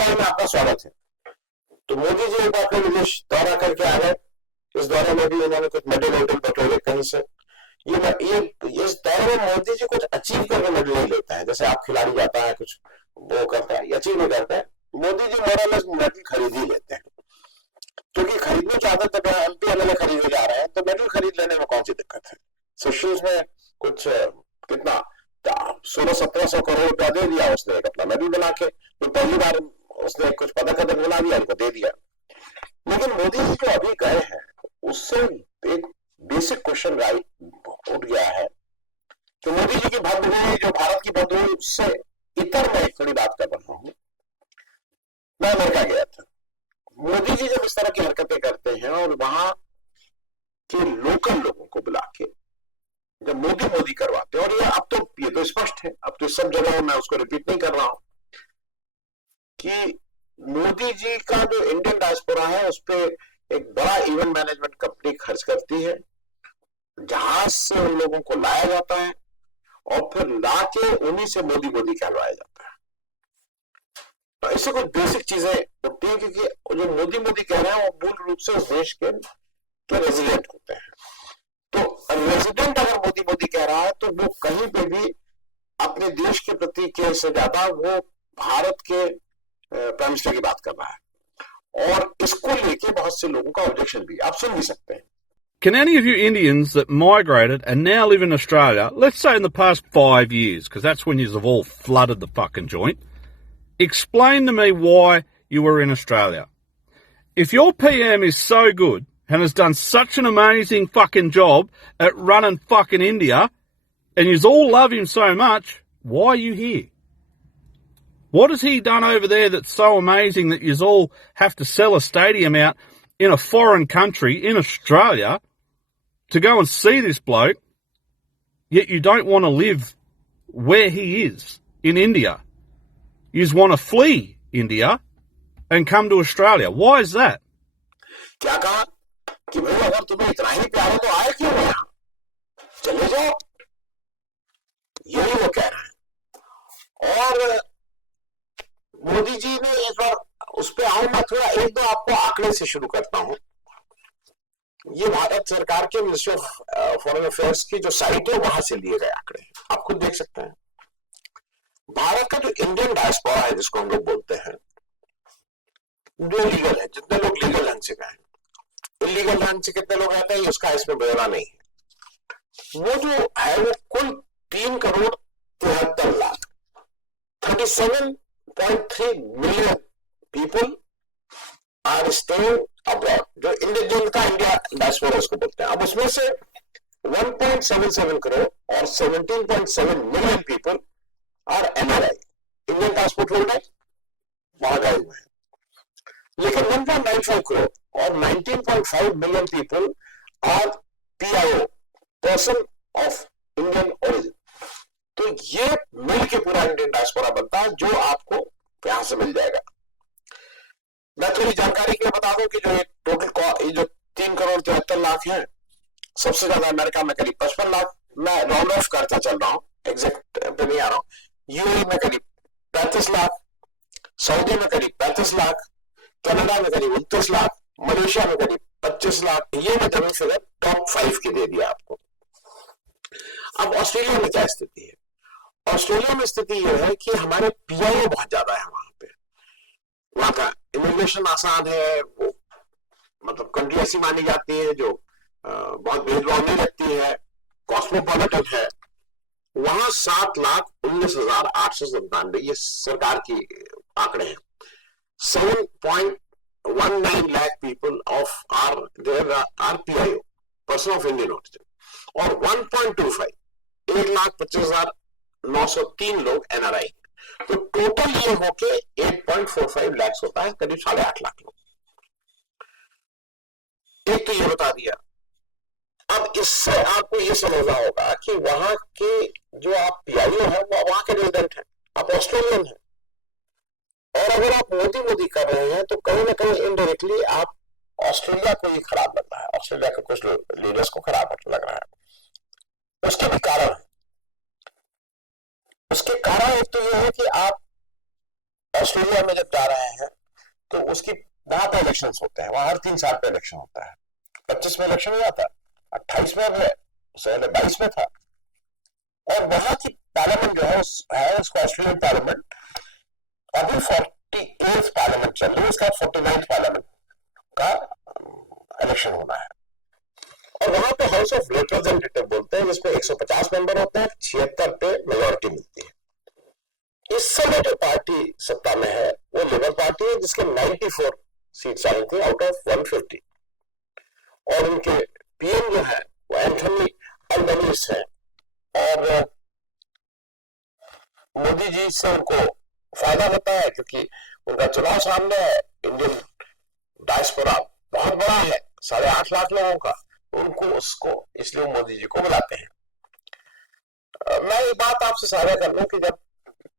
भाई में आपका स्वागत है। तो मोदी जी एक बार अपने विदेश दौरा करके आ गए। इस दौरे में भी उन्होंने कुछ मेडल वेडल बटोरे कहीं से। ये इस दौरे में मोदी जी कुछ अचीव करके मेडल नहीं लेता है, जैसे आप खिलाड़ी जाता है कुछ वो करता है, अचीव नहीं करता है। मोदी जी मोरलेस मेडल खरीद ही लेते हैं, क्योंकि खरीदने की आदत है। एमपी एमएलए खरीदे जा रहे हैं तो मेडल खरीद लेने में कौन सी दिक्कत है। सेशंस में कुछ कितना 1600-1700 करोड़ रुपया दे दिया उसने एक अपना मेडल बना के, तो पहली बार उसने कुछ पदक बना दिया, उनको दे दिया। लेकिन मोदी जी जो अभी गए हैं उससे एक बेसिक क्वेश्चन राइट उठ गया है कि मोदी जी की बददुआएं जो भारत की बददुआएं उससे इतर मैं थोड़ी बात कर रहा हूं। मैं अमेरिका गया था। मोदी जी जब इस तरह की हरकतें करते हैं और वहां के लोकल लोगों को बुला के जब मोदी मोदी करवाते हैं, और ये तो स्पष्ट है, अब तो सब जगह मैं उसको रिपीट नहीं कर रहा हूं कि मोदी जी का जो इंडियन डायस्पोरा है उस पर एक बड़ा इवेंट मैनेजमेंट कंपनी खर्च करती है, जहाज से उन लोगों को लाया जाता है और फिर लाके उन्हीं से मोदी मोदी कहलवाया जाता है। तो इससे कुछ बेसिक चीजें होती हैं, क्योंकि जो मोदी मोदी कह रहे हैं वो मूल रूप से उस देश के रेजिडेंट होते हैं। तो रेजिडेंट अगर मोदी मोदी कह रहा है तो वो कहीं पे भी अपने देश के प्रति केयर से ज्यादा वो भारत के प्राइम मिनिस्टर की बात कर रहा है, और इसको लेके बहुत से लोगों का ऑब्जेक्शन भी आप सुन भी सकते हैं। Can any of you Indians that migrated and now live in Australia, let's say in the past 5 years, because that's when you've all flooded the fucking joint, explain to me why you were in Australia? If your PM is so good and has done such an amazing fucking job at running fucking India, and you all love him so much, why are you here? What has he done over there that's so amazing that you all have to sell a stadium out in a foreign country, in Australia, to go and see this bloke, yet you don't want to live where he is, in India? You just want to flee India and come to Australia. Why is that? क्या कहा कि भाई अगर तुम्हें इतना ही प्यार है तो आए क्यों यहाँ, चले जाओ, यही वो कह रहे हैं। और मोदी जी ने इस बार उस पर आऊंगा थोड़ा, एक दो आपको आंकड़े से शुरू करता हूं। ये भारत सरकार के मिनिस्ट्री ऑफ फॉरेन अफेयर्स की जो साइट है वहां से लिए गए आंकड़े, आप खुद देख सकते हैं। भारत का जो इंडियन डायस्पोरा है जिसको हम लोग बोलते हैं, जो लीगल है, जितने लोग लीगल ढंग से गए, इलीगल ढंग से कितने लोग रहते हैं उसका इसमें ब्यौरा नहीं है। वो जो है वो कुल 3,73,00,000 37.3 million people are staying abroad, जो इंडियन का इंडिया डायस्पोरा उसको बोलते हैं। अब उसमें से 1.77 करोड़ और 17.7 million people are NRI, Indian passport holder, वहां गए हुए हैं। लेकिन 1.95 करोड़ और 19.5 million people are PIO, person of Indian origin. तो ये मिल के पूरा इंडियन डायस्पोरा बनता है जो आपको यहां से मिल जाएगा। मैं थोड़ी जानकारी के लिए बता दूं कि जो टोटल ये जो 3,73,00,000 हैं, सबसे ज्यादा अमेरिका में करीब 55 लाख, मैं राउंड ऑफ करता चल रहा हूं, एग्जैक्ट पे नहीं आ रहा हूं। यूएई में करीब 35 लाख, सऊदी में करीब 35 लाख, कनाडा में करीब 29 लाख, मलेशिया में करीब 25 लाख। ये मैं जमीन फिगर टॉप 5 की दे दिया आपको। अब ऑस्ट्रेलिया में क्या स्थिति है? ऑस्ट्रेलिया में स्थिति यह है कि हमारे पीआईओ बहुत ज्यादा है वहां पे। वहां का इमिग्रेशन आसान है, वो मतलब कंट्री ऐसी मानी जाती है जो बहुत भेदभाव नहीं रखती है, कॉस्मोपॉलिटन है। वहां 7,19,897, ये सरकार की आंकड़े हैं। 7.19 lakh people of are PIO, person of Indian origin, और 1.25 1,25,903 लोग NRI। तो टोटल ये होके 8.45 लाख होता है, करीब 8.5 लाख लोग। एक तो ये बता दिया। अब इससे आपको ये समझना होगा कि वहां के जो आप PIO है वो वहां के रेजिडेंट है, आप ऑस्ट्रेलियन है, और अगर आप मोदी मोदी कर रहे हैं तो कहीं ना कहीं इनडायरेक्टली आप ऑस्ट्रेलिया को ही खराब लग रहा है, ऑस्ट्रेलिया के कुछ लीडर्स को खराब लग रहा है। उसके भी कारण, उसके कारण एक तो यह है कि आप ऑस्ट्रेलिया में जब जा रहे हैं तो उसकी वहां पे इलेक्शन होते हैं, वहां हर 3 साल पे इलेक्शन होता है। 25 में इलेक्शन हुआ था, 28 में अब है, उससे पहले 22 में था। और वहां की पार्लियामेंट जो है उसको ऑस्ट्रेलियन पार्लियामेंट अभी 48th पार्लियामेंट चल रही है, उसका 49th पार्लियामेंट का इलेक्शन होना है। और वहां पे हाउस ऑफ रिप्रेजेंटेटिव बोलते हैं, जिसमें 150 मेंबर होते हैं, 76 पे मेजोरिटी मिलती है। इस समय जो पार्टी सत्ता में है वो लिबरल पार्टी है, जिसके 94 सीट्स आई थी आउट ऑफ 150। और उनके पीएम जो है वो एंथनी अल्बनीज है। और मोदी जी से उनको फायदा होता है क्योंकि उनका चुनाव सामने है। इंडियन डायस्पोरा बहुत बड़ा है, 8.5 लाख लोगों का, उनको उसको इसलिए मोदी जी को बुलाते हैं। मैं ये बात आपसे साझा कर लूं कि जब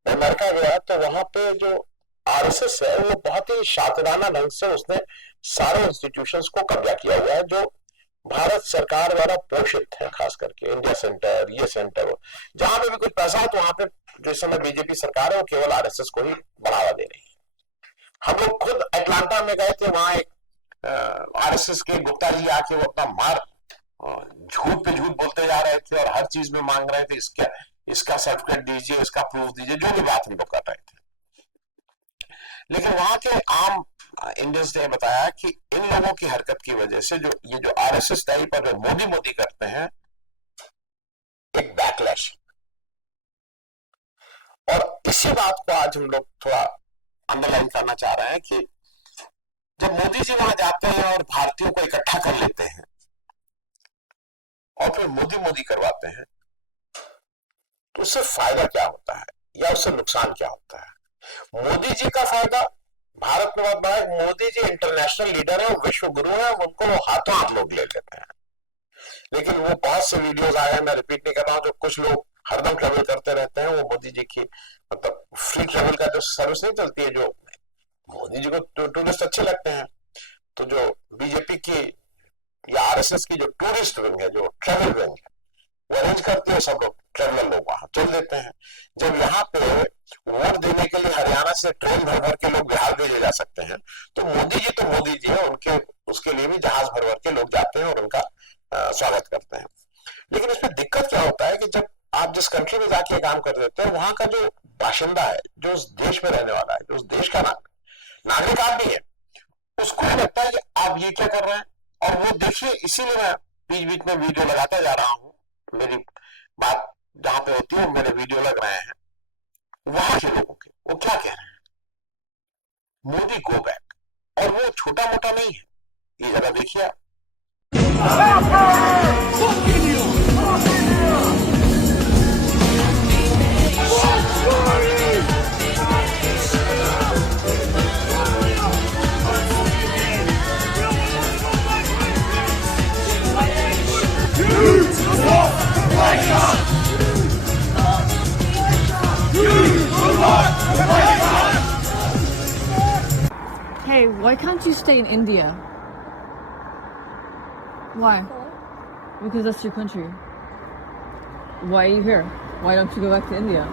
अमेरिका गया तो वहां पे जो आरएसएस है वो बहुत ही शातिराना ढंग से उसने सारे इंस्टीट्यूशंस को कब्जा किया हुआ है जो भारत सरकार द्वारा पोषित है, खास करके इंडिया सेंटर, ये सेंटर, जहां पे भी कुछ पैसा है तो वहां पे जो इस समय बीजेपी सरकार है वो केवल आरएसएस को ही बढ़ावा दे रही है। हम लोग खुद अटलांटा में गए थे, वहां एक आरएसएस के गुप्ता जी आके वो अपना मार झूठ पे झूठ बोलते जा रहे थे और हर चीज में मांग रहे थे, इसका सर्टिफिकेट दीजिए, इसका प्रूफ दीजिए, जो भी बात हम लोग कर रहे थे। लेकिन वहां के आम इंडियंस ने बताया कि इन लोगों की हरकत की वजह से ये जो आरएसएस टाइप और जो मोदी करते हैं, एक बैकलैश। और इसी बात को आज हम लोग थोड़ा अंडरलाइन करना चाह रहे हैं कि जब मोदी जी वहां जाते हैं और भारतीयों को इकट्ठा कर लेते हैं और फिर मोदी करवाते हैं, तो उससे फायदा क्या होता है या उससे नुकसान क्या होता है? मोदी जी का फायदा भारत में बहुत बड़ा है। मोदी जी इंटरनेशनल लीडर है, विश्व गुरु है, उनको वो हाथों हाथ लोग ले लेते हैं। लेकिन वो बहुत से वीडियोस आए हैं, मैं रिपीट नहीं कर रहा हूं, जो कुछ लोग हरदम ट्रेवल करते रहते हैं, वो मोदी जी की मतलब फ्री ट्रेवल का जो सर्विस नहीं चलती है, जो मोदी जी को टूरिस्ट अच्छे लगते हैं, तो जो बीजेपी की या आरएसएस की जो टूरिस्ट विंग है, जो ट्रेवल विंग है, वो अरेंज करती है, सब लोग ट्रेवलर लोग वहां चल देते हैं। जब यहाँ पे वोट देने के लिए हरियाणा से ट्रेन भर के लोग बिहार भेजे जा सकते हैं, तो मोदी जी है, उनके उसके लिए भी जहाज भर के लोग जाते हैं और उनका स्वागत करते हैं। लेकिन इसमें दिक्कत क्या होता है कि जब आप जिस कंट्री में जाके काम कर देते हैं, वहां का जो बाशिंदा है, जो उस देश में रहने वाला है, जो उस देश का नागरिक आप भी है, उसको लगता है कि आप ये क्या कर रहे हैं। और वो देखिए, इसीलिए मैं बीच बीच में वीडियो लगाता जा रहा हूँ, मेरी बात जहां पे होती है मेरे वीडियो लग रहे हैं, वहां के लोगों के वो क्या कह रहे हैं, मोदी गो बैक। और वो छोटा मोटा नहीं है, ये जरा देखिए आप। Hey, why can't you stay in India? Why? Because that's your country. Why are you here? Why don't you go back to India?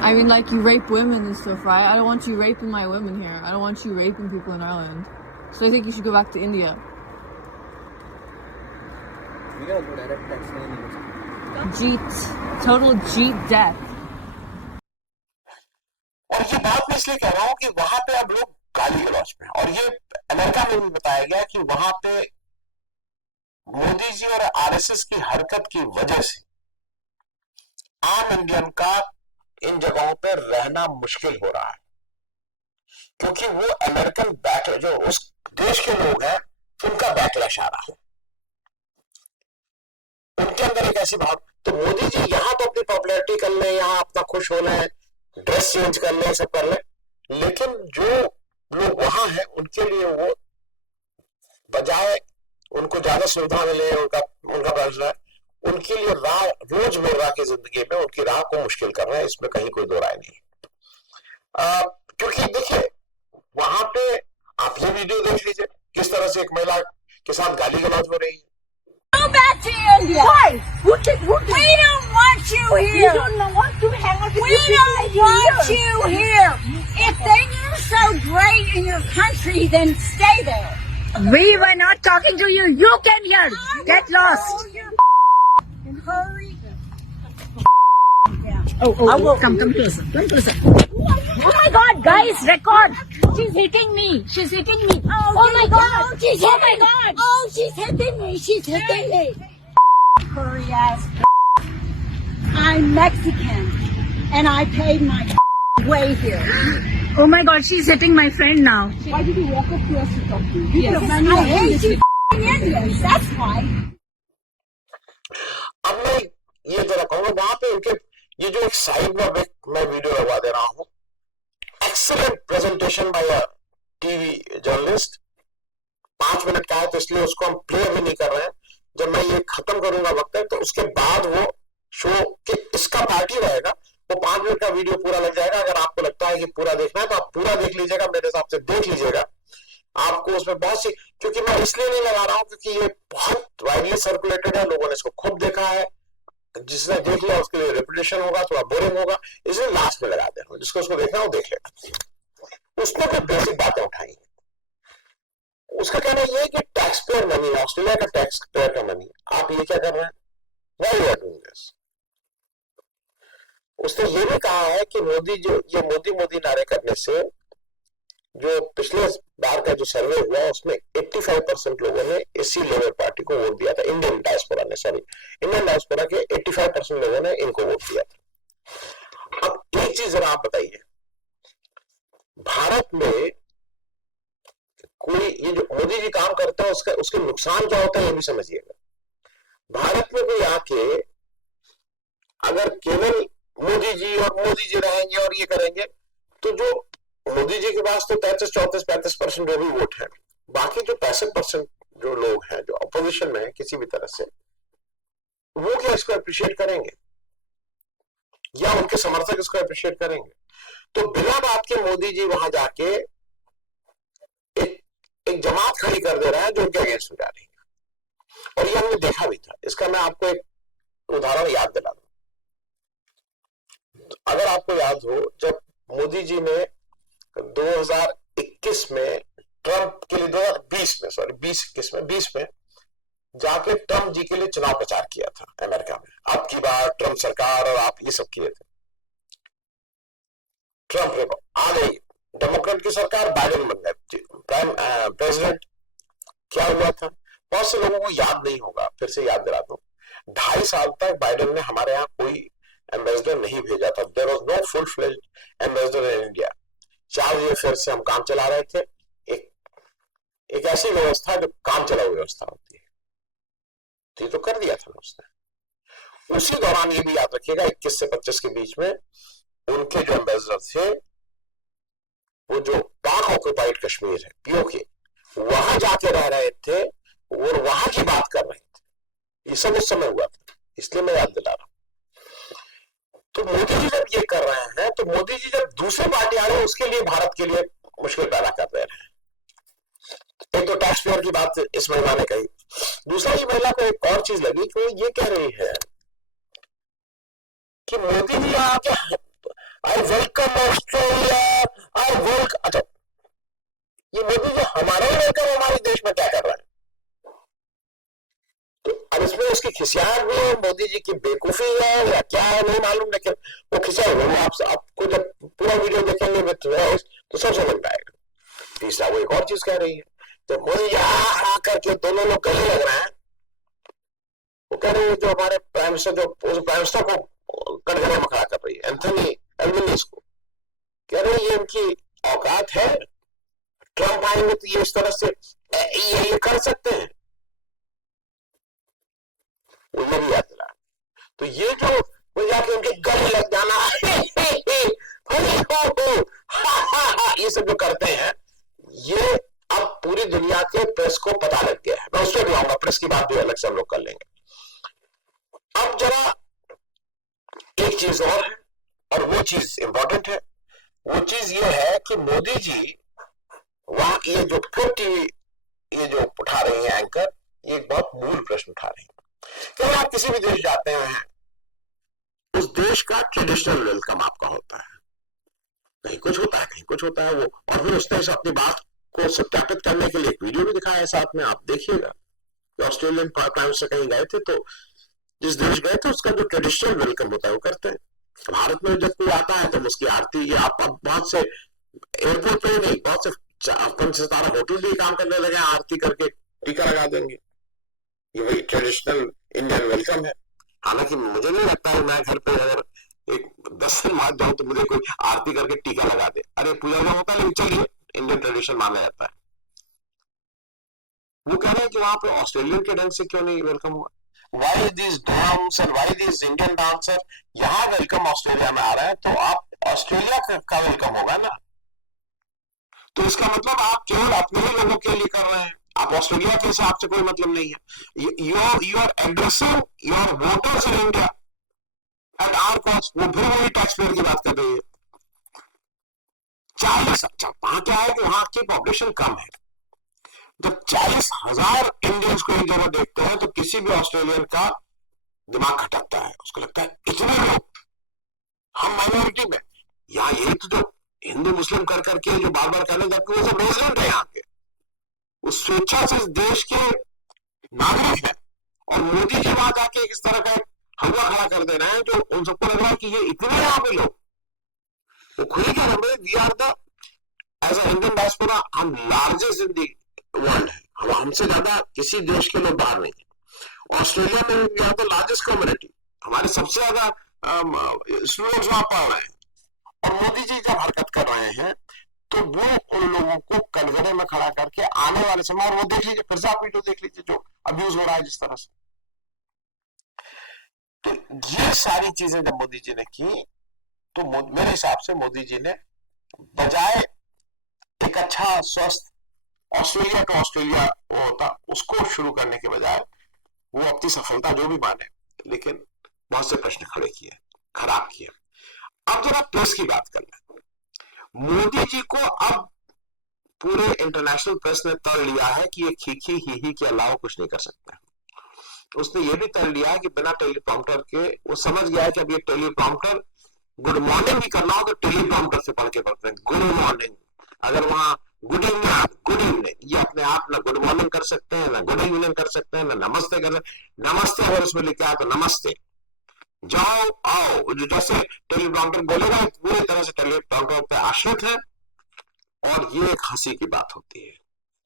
I mean, like, you rape women and stuff, right? I don't want you raping my women here. I don't want you raping people in Ireland. So I think you should go back to India. We gotta go direct tax. Jeet. Total jeet death. और ये बात मैं इसलिए कह रहा हूं कि वहां पे अब लोग गाली गलौज में, और ये अमेरिका में भी बताया गया कि वहां पे मोदी जी और आरएसएस की हरकत की वजह से आम इंडियन का इन जगहों पे रहना मुश्किल हो रहा है, क्योंकि वो अमेरिकन बैक जो उस देश के लोग हैं उनका बैकलैश आ रहा है, उनके अंदर एक ऐसी भाव। तो मोदी जी यहाँ तो अपनी पॉपुलैरिटी कर ले, यहाँ अपना खुश हो ले, ड्रेस चेंज कर ले, सब कर ले, लेकिन जो लोग वहां हैं उनके लिए वो बजाय उनको ज्यादा सुविधा मिले, उनका फैसला है, उनके लिए राह रोजमर्रा की जिंदगी में उनकी राह को मुश्किल कर रहा है, इसमें कहीं कोई दो राय नहीं। क्योंकि देखिए वहां पे आप ये वीडियो देख लीजिए किस तरह से एक महिला के साथ गाली गलौज हो रही है। Go back to India. Why? We don't want you here. You don't want to hang We don't want you here. If then you're so great in your country, then stay there. We were not talking to you. You came here. Get lost. And hurry. Come closer. Come closer. Oh my God, guys, record. She's hitting me. She's hitting me. Oh my God. Oh my God. Oh, she's hitting me. She's hitting me. Hurry ass. I'm Mexican, and I paid my way here. Oh my God, she's hitting my friend now. Why did you walk up to us to talk to you? Because I hate you Indians. That's why. अब मैं ये जरा कहूँगा वहां पे उनके ये जो एक साइड में मैं वीडियो लगवा दे रहा हूँ, excellent presentation by a TV journalist, 5 minute का है तो इसलिए उसको हम प्ले भी नहीं कर रहे हैं। जब मैं ये खत्म करूंगा वक्त है तो उसके बाद वो शो के इसका पार्टी रहेगा, वो 5 मिनट का वीडियो पूरा लग जाएगा। अगर आपको लगता है कि पूरा देखना है तो आप पूरा देख लीजिएगा, मेरे हिसाब से देख लीजिएगा। आपको उसमें बहुत सी, क्योंकि मैं इसलिए नहीं लगा रहा हूं क्योंकि ये बहुत वाइडली सर्कुलेटेड है, लोगों ने इसको खूब देखा है, जिसने देख लिया उसके लिए रेपुटेशन होगा, थोड़ा बोरिंग होगा, इसलिए लास्ट में लगा दे रहा हूं। जिसको उसको देखना हो देख लेगा। उसमें कुछ बेसिक बातें उठाई। उसका कहना यह है कि टैक्स पेयर मनी, ऑस्ट्रेलिया का टैक्स पेयर का मनी, आप ये क्या कर रहे हैं? Why you are doing this? उसने ये भी कहा है कि मोदी जो ये मोदी नारे करने से जो पिछले बार का जो सर्वे हुआ उसमें 85% लोगों ने इसी लेबर पार्टी को वोट दिया था। इंडियन डायस्पोरा के 85% लोगों ने इनको वोट दिया था। अब एक चीज जरा आप बताइए, भारत में कोई ये जो मोदी जी काम करता है उसके नुकसान क्या होता है ये भी समझिएगा। भारत में कोई आके अगर केवल मोदी जी रहेंगे और ये करेंगे तो जो मोदी जी के पास तो 33, 34, 35% जो भी वोट है, बाकी जो 65% जो लोग हैं जो अपोजिशन में है किसी भी तरह से, वो क्या इसको अप्रिशिएट करेंगे या उनके समर्थक इसको अप्रिशिएट करेंगे? तो बिना बात के मोदी जी वहां जाके एक जमात खड़ी कर दे रहा है जो उनके अगेंस्ट में जा रही है। और ये हमने देखा भी था। इसका मैं आपको एक उदाहरण याद दिला दूं। अगर आपको याद हो, जब मोदी जी ने 2021 में ट्रंप के लिए 2020 में जाके ट्रंप जी के लिए चुनाव प्रचार किया था अमेरिका में। अब की बार ट्रंप सरकार और आप ये सब किए थे। ट्रंप आ गई, डेमोक्रेट की सरकार, बाइडेन बन गए प्रेसिडेंट। क्या हुआ था बहुत से लोगों को याद नहीं होगा, फिर से याद दिला दूं। 2.5 साल तक बाइडेन ने हमारे यहाँ कोई एम्बेसडर नहीं भेजा था। There was no full fledged ambassador in India. 4 फेयर से हम काम चला रहे थे। एक ऐसी व्यवस्था जो काम चलाऊ व्यवस्था होती है, तो ये तो कर दिया था उसने। उसी दौरान ये भी याद रखिएगा 21 से 25 के बीच में उनके जो एम्बेसडर थे वो जो पाक ऑक्युपाइड कश्मीर है पीओके, वहां जाके रह रहे थे और वहां की बात कर रहे थे। ये सब उस समय हुआ था, इसलिए मैं याद दिला रहा हूं। तो मोदी जी जब ये कर रहे हैं तो मोदी जी जब दूसरे पार्टी आ रहे हैं उसके लिए भारत के लिए मुश्किल पैदा कर रहे हैं। एक तो टैक्स पेयर की बात इस महिला ने कही। दूसरा ये महिला को एक और चीज लगी कि वो ये कह रही है कि मोदी जी आके I welcome Australia, I welcome. अच्छा, ये मोदी जी हमारा ही वेलकम हमारे देश में क्या कर रहा है? तो अब इसमें उसकी खिसियाहट भी है, मोदी जी की बेवकूफी है या क्या है नहीं मालूम, लेकिन वो खिंचा हुआ है। आपको जब पूरा वीडियो देखेंगे विद वॉइस तो सब समझ में आएगा। तीसरा वो एक और चीज कह रही है, तो मोदी जी करके दोनों लोग गले लग रहे हैं। वो कह रहे हैं जो हमारे प्राइम मिनिस्टर को कटघरे में खड़ा कर रही है, एंथनी एल्बनीज़ को, कह रहे हैं ये उनकी औकात है, ट्रंप आएंगे तो ये इस तरह से ये कर सकते हैं। वो भी याद दिला। तो ये जो वो जाके उनके गले लग जाना ये सब जो करते हैं, ये अब पूरी दुनिया के प्रेस को पता लग गया है। मैं उस पर भी आऊंगा, प्रेस की बात भी अलग से हम लोग कर लेंगे। अब जरा एक चीज और है, और वो चीज इंपॉर्टेंट है। वो चीज ये है कि मोदी जी वहां ये जो ये जो उठा रही है एंकर, ये एक बहुत मूल प्रश्न उठा रही है कि आप किसी भी देश जाते हैं, उस उस देश का ट्रेडिशनल वेलकम आपका होता है। कहीं कुछ होता है, कहीं कुछ होता है वो। और फिर उसने अपनी बात को सत्यापित करने के लिए एक वीडियो भी दिखाया है साथ में, आप देखिएगा। ऑस्ट्रेलियन प्राइम मिनिस्टर कहीं गए थे तो जिस देश गए थे उसका जो ट्रेडिशनल वेलकम होता है वो करते हैं। भारत में जब कोई आता है तो उसकी आरती, या आप बहुत से एयरपोर्ट पे नहीं, बहुत से 5 सितारा होटल भी काम करने लगे, आरती करके टीका लगा देंगे। ये वही ट्रेडिशनल इंडियन वेलकम है। हालांकि मुझे नहीं लगता है मैं घर पे अगर एक 10 दिन बाद जाऊं तो मुझे कोई आरती करके टीका लगा दे। अरे पूजा का होता है, लेकिन चलिए इंडियन ट्रेडिशन माना जाता है। वो कह रहे हैं कि वहां पे ऑस्ट्रेलियन के ढंग से क्यों नहीं वेलकम हुआ। Why this drums and why this Indian dancer, यहाँ वेलकम ऑस्ट्रेलिया में आ रहा है तो आप ऑस्ट्रेलिया का वेलकम होगा ना। तो इसका मतलब आप केवल अपने ही लोगों के लिए कर रहे हैं, आप ऑस्ट्रेलिया के हिसाब से कोई मतलब नहीं है। You are addressing your voters in India at our cost. वो फिर वही टैक्स पेयर की बात कर रही है। 40, अच्छा वहां क्या है कि वहां की पॉपुलेशन कम है। जब 40,000 इंडियंस को एक जगह देखते हैं तो किसी भी ऑस्ट्रेलियन का दिमाग खटकता है, उसको लगता है इतने लोग, हम माइनॉरिटी में। यहाँ यही तो जो हिंदू मुस्लिम कर करके जो बार बार कहने जाते हैं वो सब रेजिडेंट है यहाँ के, उस स्वेच्छा से इस देश के नागरिक है। और मोदी जी वहां जाके इस तरह का हलवा खड़ा कर दे रहे हैं जो उन सबको लग रहा है कि ये इतने यहाँ पे लोग। वो खुद ही कह रहे हैं we are the as a Indian diaspora हम लार्जेस्ट इन दी वर्ल्ड है, हमसे ज्यादा किसी देश के लोग बाहर नहीं है। ऑस्ट्रेलिया में we are the largest community, हमारे सबसे ज्यादा स्टूडेंट्स वहां पढ़ रहे हैं। और मोदी जी जब हरकत कर रहे हैं तो वो उन लोगों को कलगरे में खड़ा करके आने वाले समय, और वो देख लीजिए, फिर से आप वीडियो देख लीजिए जो अब्यूज हो रहा है जिस तरह से। तो ये सारी चीजें जब मोदी जी ने की तो मेरे हिसाब से मोदी जी ने बजाय एक अच्छा स्वस्थ ऑस्ट्रेलिया का ऑस्ट्रेलिया वो होता उसको शुरू करने के बजाय वो अपनी सफलता जो भी माने, लेकिन बहुत से प्रश्न खड़े किए, खराब किए। अब जरा प्रेस की बात कर लें। मोदी जी को अब पूरे इंटरनेशनल प्रेस ने तड़ लिया है कि ये खीखी ही के अलावा कुछ नहीं कर सकता। उसने ये भी तड़ लिया है कि बिना टेलीप्रॉम्प्टर के, वो समझ गया है कि अब ये टेलीप्रॉम्प्टर, गुड मॉर्निंग भी करना हो तो टेलीप्रॉम्प्टर से पढ़ के पढ़ते हैं गुड मॉर्निंग। अगर वहां गुड इवनिंग, ये अपने आप ना गुड मॉर्निंग कर सकते हैं, ना गुड इवनिंग कर सकते हैं, ना नमस्ते कर सकते हैं। नमस्ते अगर उसमें लिखा है तो नमस्ते, जाओ आओ, जैसे टेलीप्रॉम्प्टर बोलेगा पूरी तरह से टेलीप्रॉम्प्टर पे आश्रित है। और ये एक हंसी की बात होती है,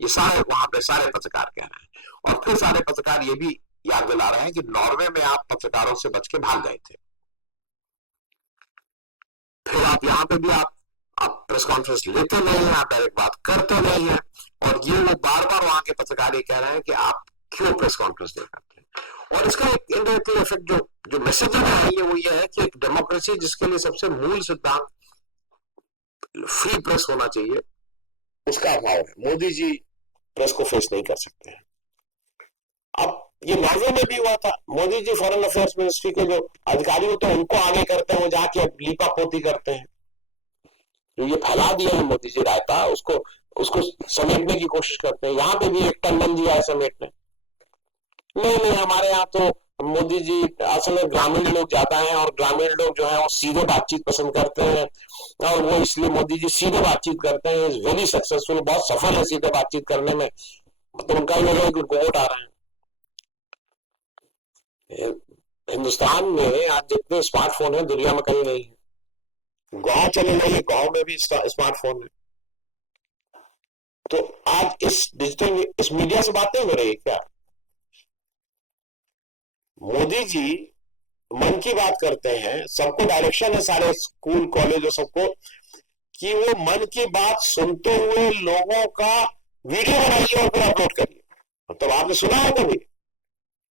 ये सारे वहां पे सारे पत्रकार कह रहे हैं। और फिर सारे पत्रकार ये भी याद दिला रहे हैं कि नॉर्वे में आप पत्रकारों से बच के भाग गए थे, फिर आप यहाँ पे भी आप प्रेस कॉन्फ्रेंस लेते नहीं है, आप डायरेक्ट बात करते नहीं है। और ये वो बार बार वहां के पत्रकार ये कह रहे हैं कि आप क्यों प्रेस कॉन्फ्रेंस नहीं करते। और इसका एक इनडायरेक्टली इफेक्ट जो मैसेज है ये वो ये है कि एक डेमोक्रेसी जिसके लिए सबसे मूल सिद्धांत फ्री प्रेस होना चाहिए, उसका अभाव है। मोदी जी प्रेस को फेस नहीं कर सकते हैं। अब ये नॉर्वे में भी हुआ था, Modi ji foreign affairs ministry के जो अधिकारी होते हैं उनको आगे करते हैं, वो जाके लीपा पोती करते हैं। ये फैला दिया है मोदी जी रायता, उसको समेटने की कोशिश करते हैं। यहाँ पे भी एक टन दिया है समेटने। नहीं, हमारे यहाँ तो मोदी जी असल में ग्रामीण लोग ज्यादा हैं, और ग्रामीण लोग जो है वो सीधे बातचीत पसंद करते हैं, और वो इसलिए मोदी जी सीधे बातचीत करते हैं, इज वेरी सक्सेसफुल, बहुत सफल है सीधे बातचीत करने में। तो उनका ये है कि उनको वोट आ रहे हैं। हिंदुस्तान में आज जितने स्मार्टफोन है दुनिया में कहीं नहीं है। गांव चले जाइए, गांव में भी स्मार्टफोन है। तो आज इस डिजिटल इस मीडिया से बात नहीं हो रही है क्या? मोदी जी मन की बात करते हैं, सबको डायरेक्शन है सारे स्कूल कॉलेज और सबको कि वो मन की बात सुनते हुए लोगों का वीडियो बनाइए और फिर अपलोड करिए। मतलब आपने सुना है कभी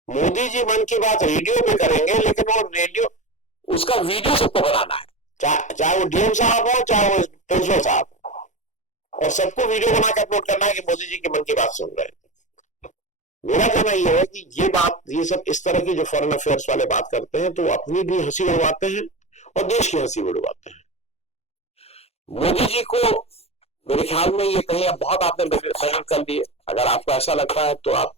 मोदी जी मन की बात रेडियो पे करेंगे, लेकिन वो रेडियो उसका वीडियो सबको बनाना है, चाहे वो डीएम साहब हो चाहे वो प्रिंसिपल साहब हो, और सबको वीडियो बना के अपलोड करना है कि मोदी जी की मन की बात सुन रहे हैं। मेरा कहना यह है कि ये सब इस तरह की जो फॉरेन अफेयर्स वाले बात करते हैं तो वो अपनी भी हंसी उड़वाते हैं और देश की हंसी उड़वाते हैं। मोदी जी को मेरे ख्याल में ये कहीं अब बहुत आपने मेहनत कर ली है। अगर आपको ऐसा लगता है तो आप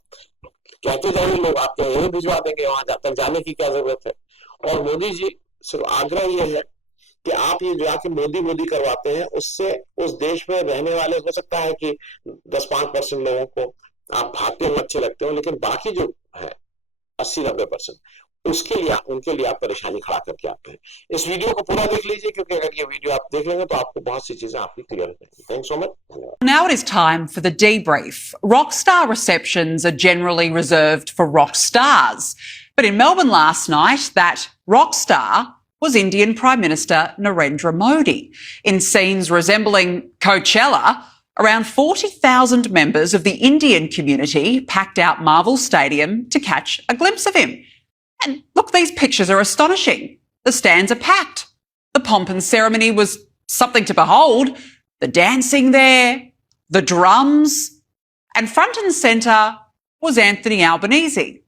कहते जाइए, लोग आपके यही भिजवा देंगे, वहां तक जाने की क्या जरूरत है। और मोदी जी सिर्फ आग्रह ये है कि आप ये जाके मोदी मोदी करवाते हैं, उससे उस देश में रहने वाले, हो सकता है कि 10-5% लोगों को आप भागते हुए अच्छे लगते हो, लेकिन बाकी जो है 80-90% उसके लिए, उनके लिए आप परेशानी खड़ा करके आते हैं। इस वीडियो को पूरा देख लीजिए, क्योंकि अगर ये वीडियो आप देख लेंगे तो आपको बहुत सी चीजें आपकी क्लियर हो जाएंगी। Thanks so much. Now it is time for the debrief. Rockstar receptions are generally reserved for rock stars. But in Melbourne last night, that rock star was Indian Prime Minister Narendra Modi. In scenes resembling Coachella, around 40,000 members of the Indian community packed out Marvel Stadium to catch a glimpse of him. And look, these pictures are astonishing. The stands are packed. The pomp and ceremony was something to behold. The dancing there, the drums, and front and centre was Anthony Albanese.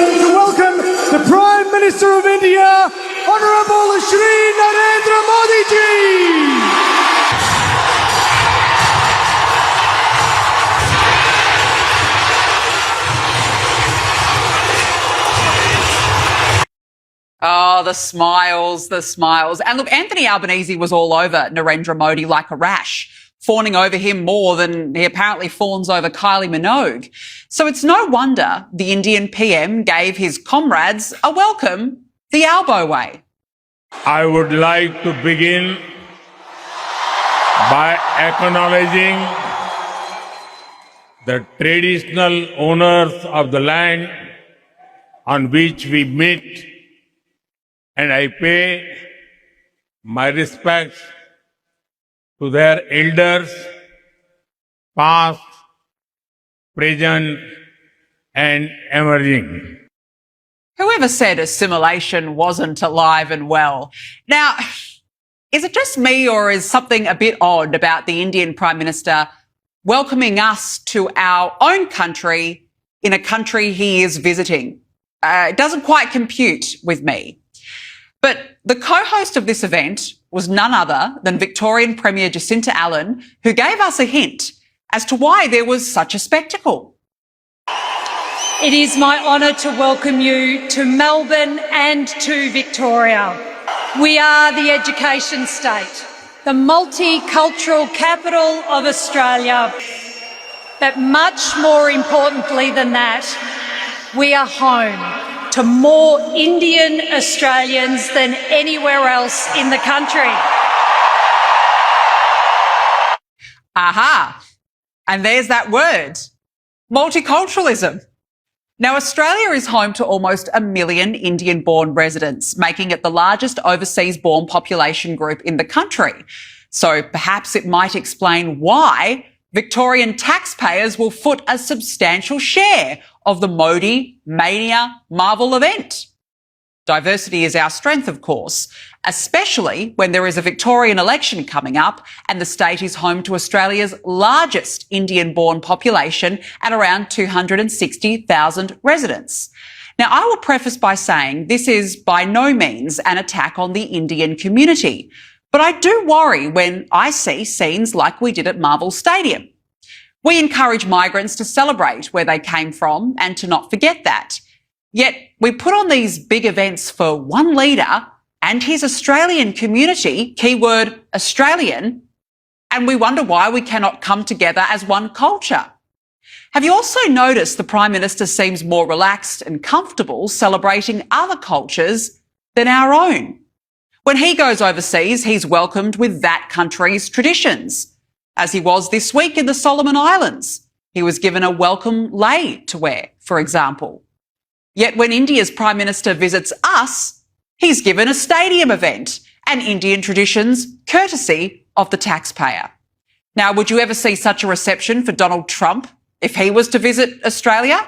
To welcome the Prime Minister of India, Honourable Shri Narendra Modi ji. Oh, the smiles, the smiles. And look, Anthony Albanese was all over Narendra Modi like a rash, fawning over him more than he apparently fawns over Kylie Minogue. So it's no wonder the Indian PM gave his comrades a welcome the Albo way. I would like to begin by acknowledging the traditional owners of the land on which we meet, and I pay my respects to their elders, past, present, and emerging. Whoever said assimilation wasn't alive and well? Now, is it just me, or is something a bit odd about the Indian Prime Minister welcoming us to our own country in a country he is visiting? It doesn't quite compute with me. But the co-host of this event was none other than Victorian Premier Jacinta Allen, who gave us a hint as to why there was such a spectacle. It is my honour to welcome you to Melbourne and to Victoria. We are the education state, the multicultural capital of Australia. But much more importantly than that, we are home to more Indian Australians than anywhere else in the country. Aha! And there's that word, multiculturalism. Now, Australia is home to almost 1 million Indian-born residents, making it the largest overseas-born population group in the country. So perhaps it might explain why Victorian taxpayers will foot a substantial share of the Modi Mania Marvel event. Diversity is our strength, of course, especially when there is a Victorian election coming up and the state is home to Australia's largest Indian-born population at around 260,000 residents. Now, I will preface by saying this is by no means an attack on the Indian community, but I do worry when I see scenes like we did at Marvel Stadium. We encourage migrants to celebrate where they came from and to not forget that. Yet we put on these big events for one leader and his Australian community, keyword Australian, and we wonder why we cannot come together as one culture. Have you also noticed the Prime Minister seems more relaxed and comfortable celebrating other cultures than our own? When he goes overseas, he's welcomed with that country's traditions, as he was this week in the Solomon Islands. He was given a welcome lei to wear, for example. Yet when India's Prime Minister visits us, he's given a stadium event and Indian traditions courtesy of the taxpayer. Now, would you ever see such a reception for Donald Trump if he was to visit Australia?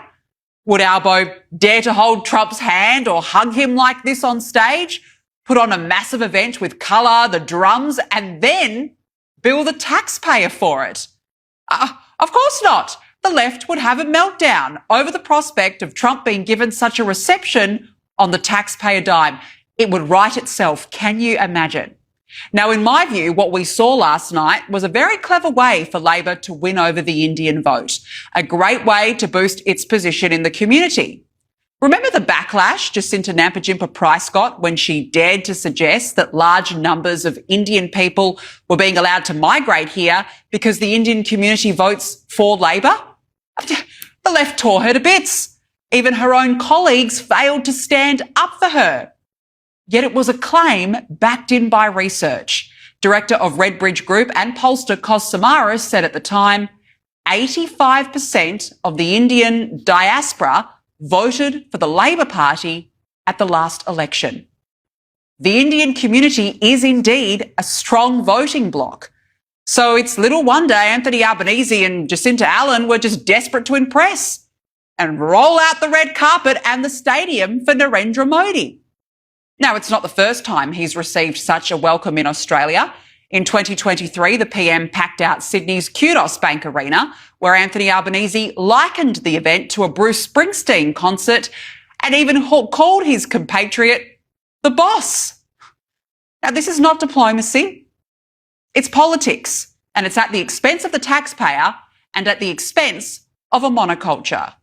Would Albo dare to hold Trump's hand or hug him like this on stage, put on a massive event with colour, the drums, and then bill the taxpayer for it? Of course not. The left would have a meltdown over the prospect of Trump being given such a reception on the taxpayer dime. It would write itself, can you imagine? Now, in my view, what we saw last night was a very clever way for Labor to win over the Indian vote, a great way to boost its position in the community. Remember the backlash Jacinta Nampijinpa Price got when she dared to suggest that large numbers of Indian people were being allowed to migrate here because the Indian community votes for Labor? The left tore her to bits. Even her own colleagues failed to stand up for her. Yet it was a claim backed in by research. Director of Redbridge Group and pollster Kos Samaras said at the time, 85% of the Indian diaspora voted for the Labor Party at the last election. The Indian community is indeed a strong voting bloc. So it's little wonder Anthony Albanese and Jacinta Allen were just desperate to impress and roll out the red carpet and the stadium for Narendra Modi. Now, it's not the first time he's received such a welcome in Australia. In 2023, the PM packed out Sydney's Kudos Bank Arena, where Anthony Albanese likened the event to a Bruce Springsteen concert and even called his compatriot the boss. Now, this is not diplomacy. It's politics, and it's at the expense of the taxpayer and at the expense of a monoculture.